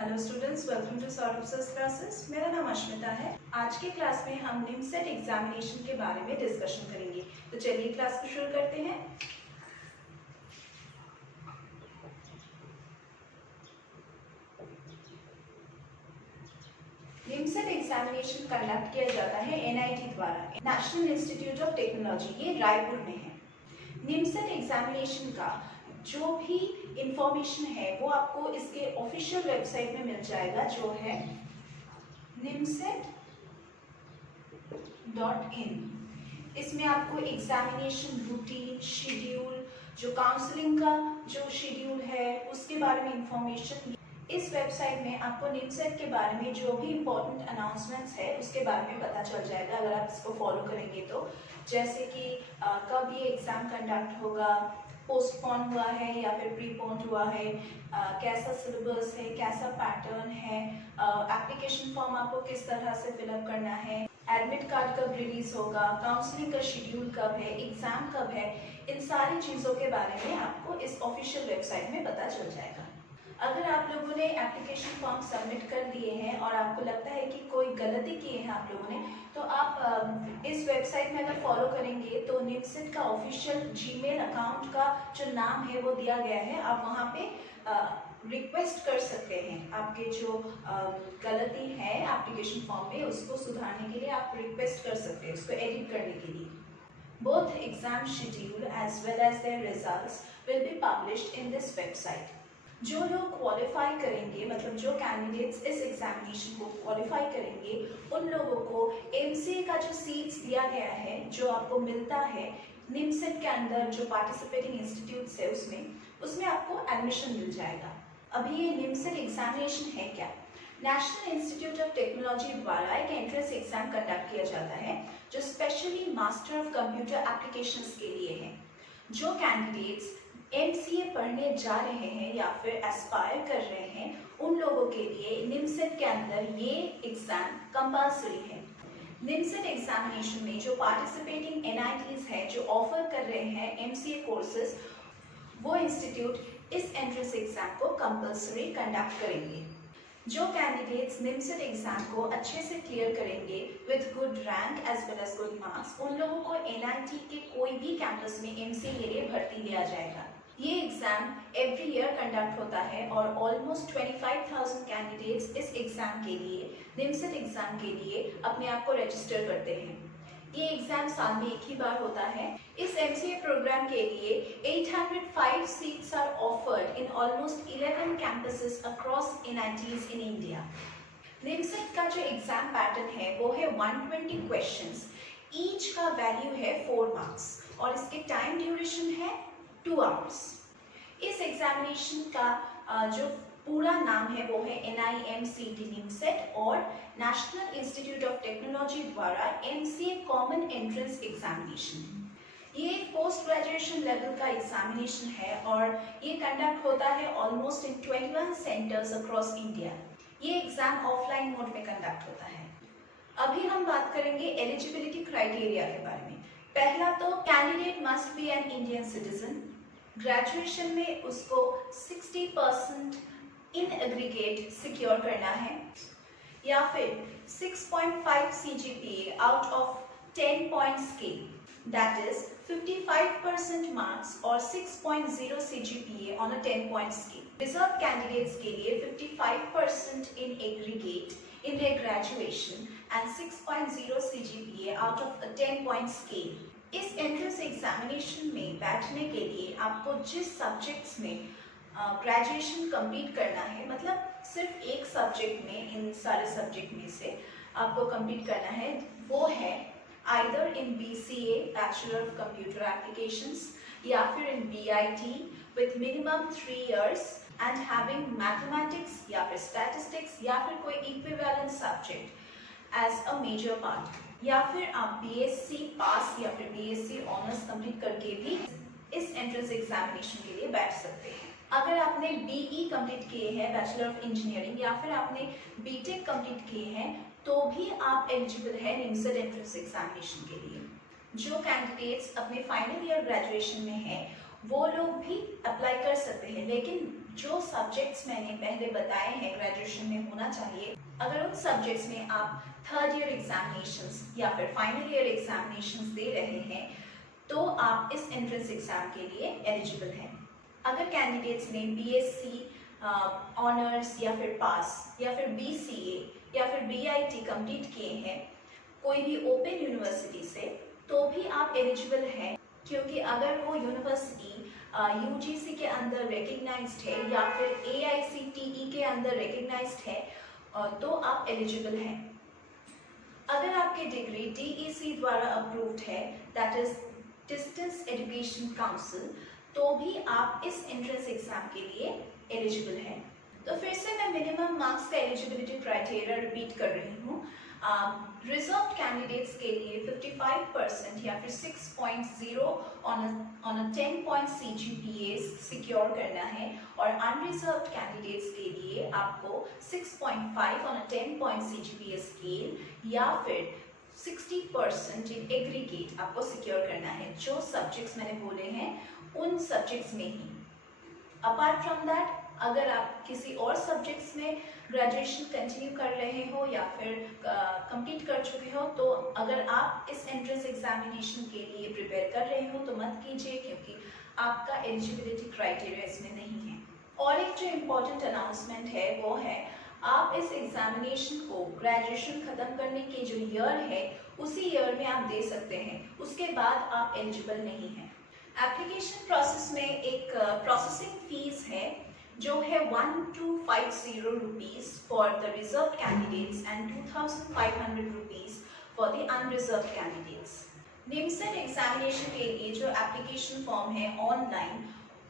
Hello students, welcome to sort of search classes. मेरा नाम अश्मिता है। आज के क्लास में हम निमसेट एग्जामिनेशन के बारे में डिस्कशन करेंगे। तो चलिए क्लास को शुरू करते हैं। निमसेट एग्जामिनेशन कंडक्ट किया जाता है एनआईटी द्वारा, नेशनल इंस्टीट्यूट ऑफ टेक्नोलॉजी, ये रायपुर में है। निमसेट एग्जामिनेशन का जो भी इंफॉर्मेशन है वो आपको इसके ऑफिशियल वेबसाइट में मिल जाएगा, जो है nimset.in। इसमें आपको एग्जामिनेशन रूटीन, शेड्यूल, जो काउंसलिंग का जो शेड्यूल है उसके बारे में इंफॉर्मेशन, इस वेबसाइट में आपको निमसेट के बारे में जो भी इम्पोर्टेंट अनाउंसमेंट्स है उसके बारे में पता चल जाएगा अगर आप इसको फॉलो करेंगे तो। जैसे कि कब ये एग्ज़ाम कंडक्ट होगा, पोस्टपोन हुआ है या फिर प्रीपोन्ड हुआ है, कैसा सिलेबस है, कैसा पैटर्न है, एप्लीकेशन फॉर्म आपको किस तरह से फिलअप करना है, एडमिट कार्ड कब रिलीज होगा, काउंसलिंग का शेड्यूल कब है, एग्जाम कब है, इन सारी चीज़ों के बारे में आपको इस ऑफिशियल वेबसाइट में पता चल जाएगा। अगर आप लोगों ने एप्लीकेशन फॉर्म सबमिट कर दिए हैं और आपको लगता है कि कोई गलती की है आप लोगों ने, तो आप इस वेबसाइट में अगर फॉलो करेंगे तो निमसेट का ऑफिशियल जीमेल अकाउंट का जो नाम है वो दिया गया है, आप वहाँ पे रिक्वेस्ट कर सकते हैं। आपके जो गलती है एप्लीकेशन फॉर्म में उसको सुधारने के लिए आप रिक्वेस्ट कर सकते हैं, उसको एडिट करने के लिए। Both exam schedule as well as their results will be published in this website. जो लोग क्वालिफाई करेंगे, मतलब जो कैंडिडेट्स इस एग्जामिनेशन को क्वालिफाई करेंगे, उन लोगों को एमसीए का जो सीट्स दिया गया है, जो आपको मिलता है निमसेट के अंदर जो पार्टिसिपेटिंग इंस्टीट्यूट्स है उसमें आपको एडमिशन मिल जाएगा। अभी ये निमसेट एग्जामिनेशन है क्या? नेशनल इंस्टीट्यूट ऑफ टेक्नोलॉजी द्वारा एक एंट्रेंस एग्जाम कंडक्ट किया जाता है जो specially master of computer applications के लिए है। जो कैंडिडेट्स एमसीए पढ़ने जा रहे हैं या फिर एस्पायर कर रहे हैं, उन लोगों के लिए निमसेट के अंदर ये एग्जाम कंपल्सरी है। निमसेट एग्जामिनेशन में जो पार्टिसिपेटिंग एनआईटीज है, जो ऑफर कर रहे हैं एमसीए कोर्सेज, वो इंस्टीट्यूट इस एंट्रेंस एग्जाम को कंपल्सरी कंडक्ट करेंगे। जो कैंडिडेट्स निमसेट एग्जाम को अच्छे से क्लियर करेंगे with good rank as well as good marks, उन लोगों को एनआईटी के कोई भी कैंपस में एमसीए के लिए भर्ती दिया जाएगा। ये एग्जाम एवरी ईयर कंडक्ट होता है और ऑलमोस्ट 25,000 कैंडिडेट्स इस एग्जाम के लिए, निमसेट एग्जाम के लिए अपने आप को रजिस्टर करते हैं। ये एग्जाम साल में एक ही बार होता है। इस एमसीए प्रोग्राम के लिए 805 seats are offered in almost 11 campuses across NITs in India. NIMCET का जो एग्जाम पैटर्न है वो है 120 क्वेश्चंस, ईच का वैल्यू है 4 मार्क्स और इसके टाइम ड्यूरेशन है 2 आवर्स। इस एग्जामिनेशन का जो पूरा नाम है वो है NIMCT निमसेट और नेशनल इंस्टीट्यूट ऑफ टेक्नोलॉजी द्वारा एमसीए कॉमन एंट्रेंस एग्जामिनेशन। ये एक पोस्ट ग्रेजुएशन लेवल का एग्जामिनेशन है और ये कंडक्ट होता है almost in 21 centres across India. ये एग्जाम ऑफलाइन मोड में कंडक्ट होता है। अभी हम बात करेंगे एलिजिबिलिटी क्राइटेरिया के बारे में। पहला तो candidate must be an Indian citizen. Graduation में उसको 60% इन एग्रीगेट सिक्योर करना है या फिर 6.5 CGPA out of 10 point scale, that is 55% marks और 6.0 CGPA on a 10 point scale. Reserve candidates के लिए 55% in aggregate in their graduation and 6.0 CGPA out of a 10 point scale. इस एंट्रेंस एग्जामिनेशन में बैठने के लिए आपको जिस सब्जेक्ट्स में ग्रेजुएशन कंप्लीट करना है, मतलब सिर्फ एक सब्जेक्ट में, इन सारे सब्जेक्ट में से आपको कंप्लीट करना है, वो है either in BCA bachelor of computer applications या फिर in BIT with minimum 3 years and having mathematics या फिर स्टैटिस्टिक्स या फिर कोई equivalent subject as a major part, या फिर आप BSc पास या फिर BSc ऑनर्स कंप्लीट करके भी इस एंट्रेंस एग्जामिनेशन के लिए बैठ सकते हैं। अगर आपने BE कंप्लीट किए हैं, बैचलर ऑफ इंजीनियरिंग, या फिर आपने BTech कंप्लीट किए हैं, तो भी आप एलिजिबल है निमसेट एंट्रेंस एग्जामिनेशन के लिए। जो कैंडिडेट्स अपने फाइनल ईयर ग्रेजुएशन में हैं वो लोग भी अप्लाई कर सकते हैं, लेकिन जो सब्जेक्ट्स मैंने पहले बताए हैं ग्रेजुएशन में होना चाहिए, अगर उन सब्जेक्ट्स में आप थर्ड ईयर एग्जामिनेशंस या फिर फाइनल ईयर एग्जामिनेशंस दे रहे हैं तो आप इस एंट्रेंस एग्जाम के लिए एलिजिबल हैं। अगर कैंडिडेट्स ने बीएससी ऑनर्स या फिर पास या फिर बीसीए या फिर बीआईटी कंप्लीट किए हैं कोई भी ओपन यूनिवर्सिटी से, तो भी आप एलिजिबल हैं, क्योंकि अगर वो यूनिवर्सिटी यूजीसी के अंदर रिकग्नाइज्ड है या फिर एआईसीटीई के अंदर रिकग्नाइज्ड है तो आप एलिजिबल हैं। अगर आपकी डिग्री डीईसी द्वारा अप्रूव्ड है, that is distance education council, तो भी आप इस एंट्रेंस एग्जाम के लिए एलिजिबल हैं। तो फिर से मैं मिनिमम मार्क्स का एलिजिबिलिटी क्राइटेरिया रिपीट कर रही हूँ। रिजर्व कैंडिडेट्स के लिए 55% या फिर 6.0 on a 10 point CGPA secure करना है, और अनरिजर्व्ड कैंडिडेट्स के लिए आपको 6.5 on a 10 point CGPA scale या फिर 60% इन एग्रीगेट आपको सिक्योर करना है। जो सब्जेक्ट्स मैंने बोले हैं उन सब्जेक्ट्स में ही। अपार्ट फ्रॉम दैट, अगर आप किसी और सब्जेक्ट्स में ग्रेजुएशन कंटिन्यू कर रहे हो या फिर कंप्लीट कर चुके हो, तो अगर आप इस एंट्रेंस एग्जामिनेशन के लिए प्रिपेयर कर रहे हो तो मत कीजिए, क्योंकि आपका एलिजिबिलिटी क्राइटेरिया इसमें नहीं है। और एक जो इम्पोर्टेंट अनाउंसमेंट है वो है, आप इस एग्जामिनेशन को ग्रेजुएशन खत्म करने के जो ईयर है उसी ईयर में आप दे सकते हैं, उसके बाद आप एलिजिबल नहीं हैं। एप्लीकेशन प्रोसेस में एक प्रोसेसिंग फीस है जो है 1250 rupees for the reserve candidates and 2500 rupees for the unreserve candidates. NIMCET examination के लिए जो एप्लीकेशन फॉर्म है ऑनलाइन,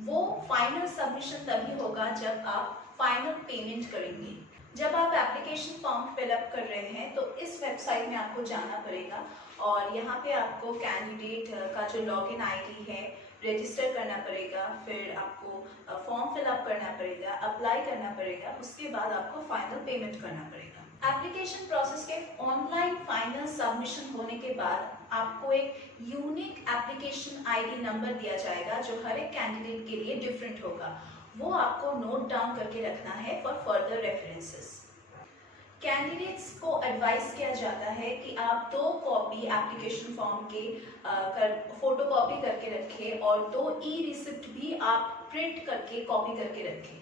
वो फाइनल सबमिशन तभी होगा जब आप फाइनल पेमेंट करेंगे। जब आप एप्लीकेशन फॉर्म फिलअप कर रहे हैं तो इस वेबसाइट में आपको जाना पड़ेगा, और यहाँ पे आपको कैंडिडेट का जो लॉगिन आईडी है रजिस्टर करना पड़ेगा, फिर आपको फॉर्म फिलअप करना पड़ेगा, अप्लाई करना पड़ेगा, उसके बाद आपको फाइनल पेमेंट करना पड़ेगा। एप्लीकेशन प्रोसेस के ऑनलाइन फाइनल सबमिशन होने के बाद आपको एक यूनिक एप्लीकेशन आईडी नंबर दिया जाएगा जो हर एक कैंडिडेट के लिए डिफरेंट होगा। वो आपको नोट डाउन करके रखना है फॉर फर्दर रेफरेंसेस। कैंडिडेट्स को एडवाइस किया जाता है कि आप 2 कॉपी एप्लीकेशन फॉर्म के फोटो कॉपी करके रखें और 2 ई-रिसिप्ट भी आप प्रिंट करके कॉपी करके रखें।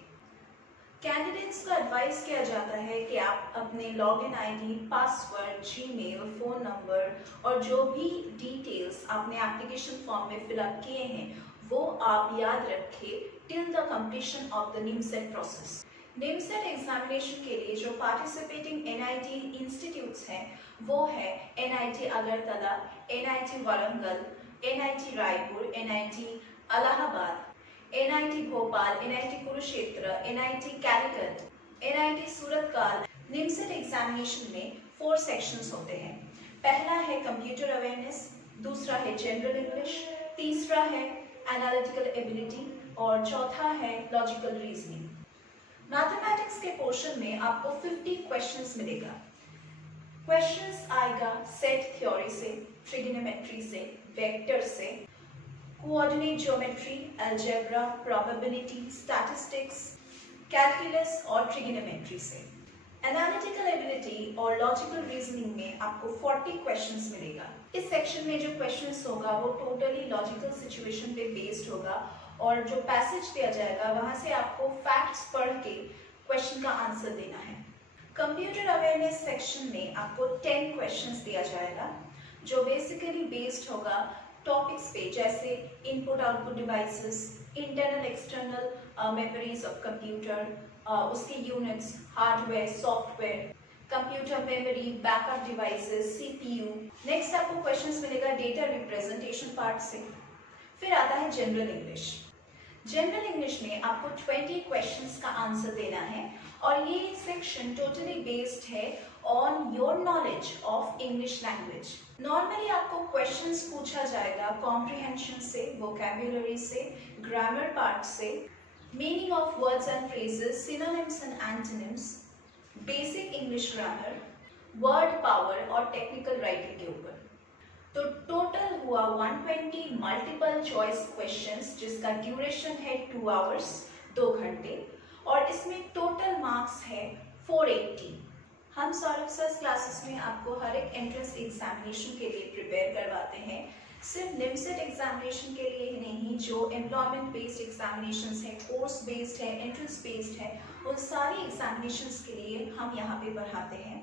कैंडिडेट्स को एडवाइस किया जाता है कि आप अपने login ID, password, Gmail, phone number और जो भी डिटेल्स आपने एप्लीकेशन फॉर्म में फिलअप किए हैं वो आप याद रखें till the completion of the NIMCET process. NIMCET examination के लिए जो पार्टिसिपेटिंग एनआईटी इंस्टीट्यूट्स हैं वो है NIT Agartala, NIT Warangal, NIT Raipur, NIT Allahabad, NIT Bhopal, NIT Kurukshetra, NIT Calicut, NIT Surathkal. NIMCET examination में 4 सेक्शंस होते हैं। पहला है कंप्यूटर अवेयरनेस, दूसरा है जनरल इंग्लिश, तीसरा है एनालिटिकल एबिलिटी और चौथा है लॉजिकल रीजनिंग। मैथमेटिक्स के पोर्शन में आपको 50 क्वेश्चंस मिलेगा। क्वेश्चंस आएगा सेट थ्योरी से, ट्रिग्नोमेट्री से, वेक्टर से, coordinate geometry, algebra, probability, statistics, calculus और ट्रिग्नोमेट्री से। एनालिटिकल एबिलिटी और लॉजिकल रीजनिंग में आपको 40 क्वेश्चंस मिलेगा। इस सेक्शन में जो क्वेश्चंस होगा वो टोटली लॉजिकल सिचुएशन पे बेस्ड होगा, और जो पैसेज दिया जाएगा वहां से आपको फैक्ट्स पढ़ के क्वेश्चन का आंसर देना है। कंप्यूटर अवेयरनेस सेक्शन में आपको 10 क्वेश्चंस दिया जाएगा जो बेसिकली बेस्ड होगा टॉपिक्स पे, जैसे input output devices, internal external memories of computer, उसके units, hardware, software, computer memory, backup devices, CPU. Next आपको क्वेश्चंस मिलेगा डेटा रिप्रेजेंटेशन पार्ट से। फिर आता है जनरल इंग्लिश। जनरल इंग्लिश में आपको 20 क्वेश्चंस का आंसर देना है, और ये सेक्शन टोटली बेस्ड है on your knowledge of English language. Normally आपको क्वेश्चंस पूछा जाएगा कॉम्प्रिहेंशन से, वोकैबुलरी से, ग्रामर पार्ट से, meaning of words and phrases, synonyms and antonyms, basic English grammar, word power और टेक्निकल राइटिंग के ऊपर। तो टोटल हुआ 120 मल्टीपल चॉइस क्वेश्चंस जिसका ड्यूरेशन है 2 आवर्स। 2 घंटे, और इसमें टोटल मार्क्स है 480। हम सौरभ सर क्लासेस में आपको हर एक एंट्रेंस एग्जामिनेशन के लिए प्रिपेयर करवाते हैं। सिर्फ निमसेट एग्जामिनेशन के लिए ही नहीं, जो एम्प्लॉयमेंट बेस्ड एग्जामिनेशंस है, कोर्स बेस्ड है, एंट्रेंस बेस्ड है, उन सारी एग्जामिनेशंस के लिए हम यहाँ पे पढ़ाते हैं।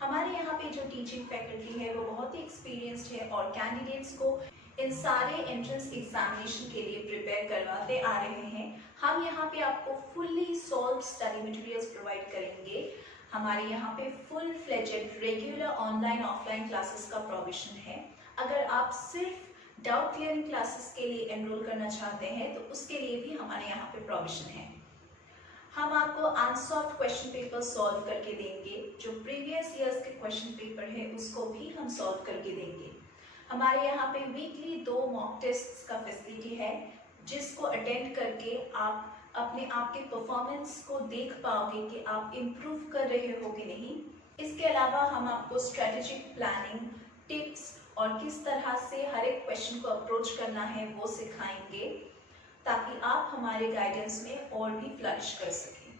हमारे यहाँ पे जो टीचिंग फैकल्टी है वो बहुत ही एक्सपीरियंस्ड है और कैंडिडेट्स को इन सारे एंट्रेंस एग्जामिनेशन के लिए प्रिपेयर करवाते आ रहे हैं। हम यहाँ पे आपको fully solve study materials provide करेंगे। हमारे यहाँ पे full fledged regular online offline classes का प्रोविजन है। अगर आप सिर्फ डाउट क्लियरिंग क्लासेस के लिए एनरोल करना चाहते हैं तो उसके लिए भी हमारे यहाँ पे प्रोविजन है। हम आपको अनसॉल्व क्वेश्चन पेपर सॉल्व करके देंगे, जो प्रीवियस ईयर्स के क्वेश्चन पेपर है उसको भी हम सॉल्व करके देंगे। हमारे यहाँ पे वीकली 2 मॉक टेस्ट का फैसिलिटी है, जिसको अटेंड करके आप अपने आपके परफॉर्मेंस को देख पाओगे कि आप इम्प्रूव कर रहे हो कि नहीं। इसके अलावा हम आपको स्ट्रेटेजिक प्लानिंग, टिप्स और किस तरह से हर एक क्वेश्चन को अप्रोच करना है वो सिखाएंगे, ताकि आप हमारे गाइडेंस में और भी फ्लरिश कर सकें।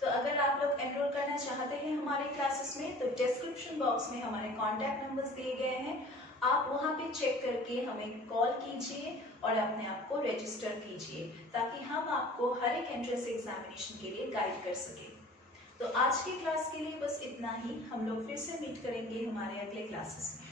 तो अगर आप लोग एनरोल करना चाहते हैं हमारे क्लासेस में, तो डिस्क्रिप्शन बॉक्स में हमारे कॉन्टैक्ट नंबर्स दिए गए हैं, आप वहाँ पे चेक करके हमें कॉल कीजिए और अपने आप को रजिस्टर कीजिए, ताकि हम आपको हर एक एंट्रेंस एग्जामिनेशन के लिए गाइड कर सकें। तो आज की क्लास के लिए बस इतना ही। हम लोग फिर से मीट करेंगे हमारे अगले क्लासेस में।